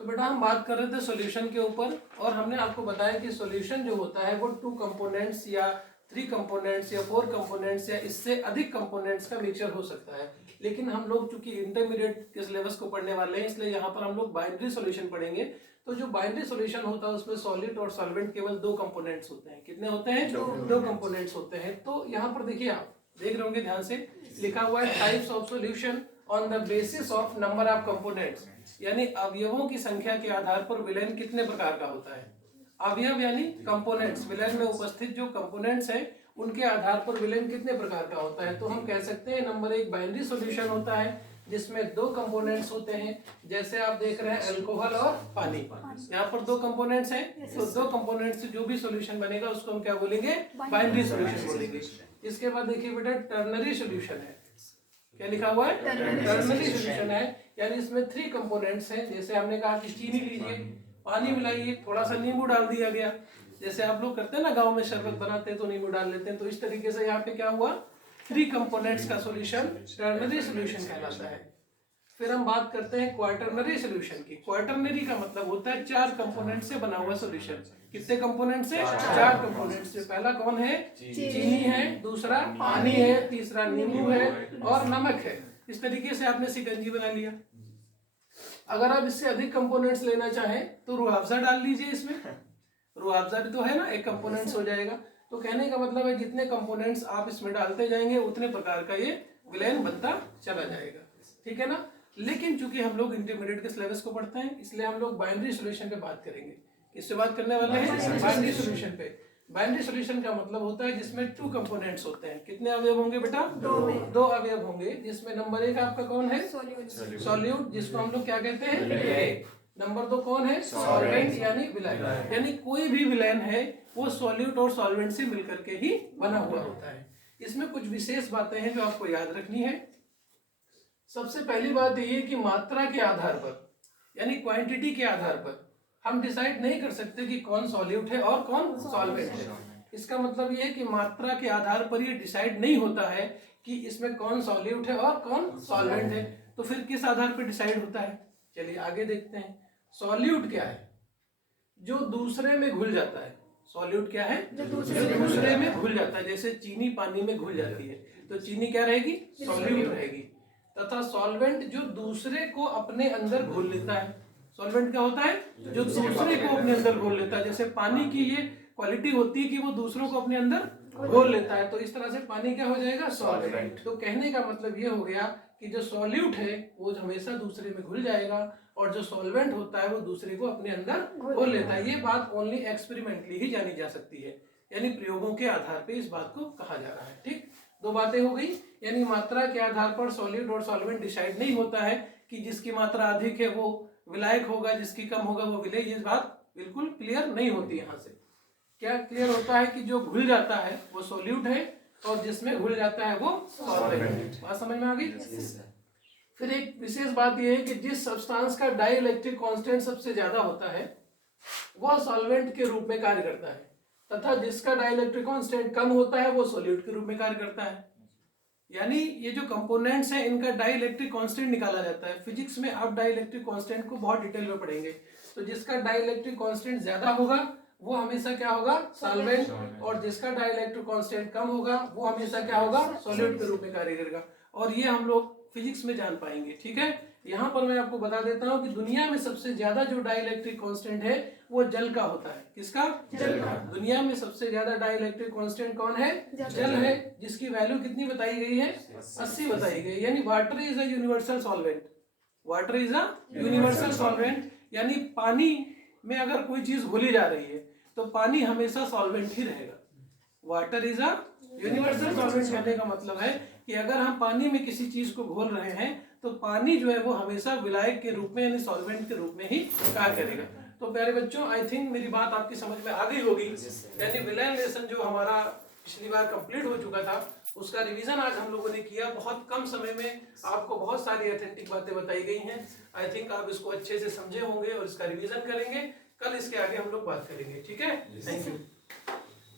तो बेटा हम बात कर रहे थे सॉल्यूशन के ऊपर और हमने आपको बताया कि सॉल्यूशन जो होता है वो 2 कंपोनेंट्स या 3 कंपोनेंट्स या 4 कंपोनेंट्स या इससे अधिक कंपोनेंट्स का मिक्सचर हो सकता है। लेकिन हम लोग चूंकि इंटरमीडिएट के सिलेबस को पढ़ने वाले हैं इसलिए यहाँ पर हम लोग बाइनरी सॉल्यूशन पढ़ेंगे। तो जो बाइनरी सॉल्यूशन होता है उसमें सॉलिड और सॉल्वेंट केवल 2 कंपोनेंट्स होते हैं। कितने होते हैं? 2 कंपोनेंट्स होते हैं। तो यहाँ पर देखिए, आप देख रहे होंगे ध्यान से, लिखा हुआ है types of solution on the basis of number of components, यानी अवयवों की संख्या के आधार पर विलयन कितने प्रकार का होता है। अवयव यानी कंपोनेंट्स, विलयन में उपस्थित जो कंपोनेंट्स हैं उनके आधार पर विलयन कितने प्रकार का होता है। तो हम कह सकते हैं नंबर 1 बाइनरी सॉल्यूशन होता है जिसमें 2 कंपोनेंट्स होते हैं। जैसे आप देख रहे हैं अल्कोहल और पानी, यहाँ पर 2 कंपोनेंट्स हैं। तो 2 कंपोनेंट्स से जो भी सॉल्यूशन बनेगा उसको हम क्या बोलेंगे? बाइनरी सॉल्यूशन बोलेंगे। इसके बाद देखिए बेटा टर्नरी सॉल्यूशन है। क्या लिखा हुआ है? टर्नरी सॉल्यूशन है, यानी इसमें 3 कंपोनेंट्स हैं। जैसे हमने कहा कि चीनी लीजिए, पानी मिलाइए, थोड़ा सा नींबू डाल दिया गया। जैसे आप लोग करते हैं ना, गांव में शरबत बनाते हैं तो नींबू डाल लेते हैं। तो इस तरीके से यहाँ पे क्या हुआ, 3 कंपोनेंट्स का सॉल्यूशन टर्नरी सॉल्यूशन कहलाता है। फिर हम बात करते हैं क्वार्टरनरी सॉल्यूशन की। क्वार्टरनरी का मतलब होता है 4 कंपोनेंट से बना हुआ सॉल्यूशन। कितने कंपोनेंट से? 4 कंपोनेंट से। पहला कौन है? चीनी है, दूसरा पानी है, तीसरा नींबू है और नमक है। इस तरीके से आपने शिकंजी बना लिया। अगर आप इससे अधिक कंपोनेंट्स लेना चाहें तो रूह अफ़ज़ा डाल लीजिए इसमें। रूह अफ़ज़ा भी तो है ना, एक कंपोनेंट्स हो जाएगा। तो कहने का मतलब है जितने कंपोनेंट्स आप इसमें डालते जाएंगे उतने प्रकार का ये विलयन बनता चला जाएगा। ठीक है ना। लेकिन चूंकि हम लोग इंटरमीडिएट के सिलेबस को पढ़ते हैं इसलिए हम लोग बाइनरी सॉल्यूशन पे बात करेंगे। किससे बात करने वाले हैं? बाइनरी सॉल्यूशन पे। बाइनरी सॉल्यूशन का मतलब होता है जिसमें 2 कंपोनेंट्स होते हैं। कितने अवयव होंगे बेटा? 2 अवयव होंगे, जिसमें नंबर 1 आपका कौन है? सॉल्यूट, जिसको हम लोग क्या कहते हैं? विलयन। नंबर 2 कौन है? सॉल्वेंट यानी विलयन। यानी कोई भी विलयन है वो सॉल्यूट और सॉल्वेंट से मिलकर के ही बना हुआ होता है। इसमें कुछ विशेष बातें हैं जो आपको याद रखनी है। सबसे पहली बात यह है कि मात्रा के आधार पर यानी क्वांटिटी के आधार पर हम डिसाइड नहीं कर सकते कि कौन सॉल्यूट है और कौन सॉल्वेंट है। इसका मतलब यह है कि मात्रा के आधार पर यह डिसाइड नहीं होता है कि इसमें कौन सॉल्यूट है और कौन सॉल्वेंट है। तो फिर किस आधार पर डिसाइड होता है? चलिए आगे देखते हैं। सॉल्यूट क्या है? जो दूसरे में घुल जाता है। सॉल्यूट क्या है? जो दूसरे में घुल जाता है। जैसे चीनी पानी में घुल जाती है तो चीनी क्या रहेगी? सॉल्यूट रहेगी। तथा सॉल्वेंट जो दूसरे को अपने अंदर घोल लेता है। सॉल्वेंट क्या होता है? जो दूसरे को अपने अंदर घोल लेता है। जैसे पानी की ये क्वालिटी होती है कि वो दूसरों को अपने अंदर घोल लेता है, तो इस तरह से पानी क्या हो जाएगा? सॉल्वेंट। तो कहने का मतलब ये हो गया कि जो सॉल्यूट है वो हमेशा दूसरे में घुल जाएगा और जो सॉल्वेंट होता है वो दूसरे को अपने अंदर घोल लेता है। ये बात ओनली एक्सपेरिमेंटली ही जानी जा सकती है, यानी प्रयोगों के आधार पर इस बात को कहा जा रहा है। ठीक, 2 बातें हो गई। यानी मात्रा के आधार पर सॉलिड और सॉल्वेंट डिसाइड नहीं होता है कि जिसकी मात्रा अधिक है वो विलायक होगा, जिसकी कम होगा वो विलेय। ये बात बिल्कुल क्लियर नहीं होती। यहाँ से क्या क्लियर होता है कि जो घुल जाता है वो सॉल्यूट है और जिसमें घुल जाता है वो सॉल्वेंट। बात समझ में आ गई? फिर एक विशेष बात यह है कि जिस सब्सटेंस का डाई इलेक्ट्रिक कांस्टेंट सबसे ज्यादा होता है वह सॉल्वेंट के रूप में कार्य करता है, तथा जिसका डाई इलेक्ट्रिक कांस्टेंट कम होता है वो सॉल्यूट के रूप में कार्य करता है। यानी ये जो कंपोनेंट्स हैं इनका डाई इलेक्ट्रिक कांस्टेंट निकाला जाता है। फिजिक्स में आप डाई इलेक्ट्रिक कांस्टेंट को बहुत डिटेल में पढ़ेंगे। तो जिसका डाई इलेक्ट्रिक कांस्टेंट ज्यादा होगा वो हमेशा क्या होगा? सॉल्वेंट, और जिसका डाई इलेक्ट्रिक कांस्टेंट कम होगा वो हमेशा क्या होगा? सॉल्यूट के रूप में कार्य करेगा। और ये हम लोग फिजिक्स में जान पाएंगे। ठीक है, यहाँ पर मैं आपको बता देता हूँ कि दुनिया में सबसे ज्यादा जो डाई इलेक्ट्रिक कांस्टेंट है वो जल का होता है। किसका? जल का। दुनिया में सबसे ज्यादा डाई इलेक्ट्रिक कांस्टेंट कौन है? जल है, जिसकी वैल्यू कितनी बताई गई है? 80 बताई गई। यानी water is a universal solvent. Water is a universal solvent, यानी पानी में अगर कोई चीज घुली जा रही है तो पानी हमेशा सॉल्वेंट ही रहेगा। Water is a universal solvent कहने का मतलब है कि अगर हम पानी में किसी चीज को घोल रहे हैं तो पानी जो है वो हमेशा विलायक के रूप में यानी सॉल्वेंट के रूप में ही कार्य करेगा। तो प्यारे बच्चों, आई थिंक मेरी बात आपकी समझ में आ गई होगी। यानी विलयन लेसन जो हमारा पिछली बार कंप्लीट हो चुका था उसका रिवीजन आज हम लोगों ने किया। बहुत कम समय में आपको बहुत सारी ऑथेंटिक बातें बताई गई हैं। आई थिंक आप इसको अच्छे से समझे होंगे और इसका रिवीजन करेंगे। कल इसके आगे हम लोग बात करेंगे। ठीक है, थैंक यू।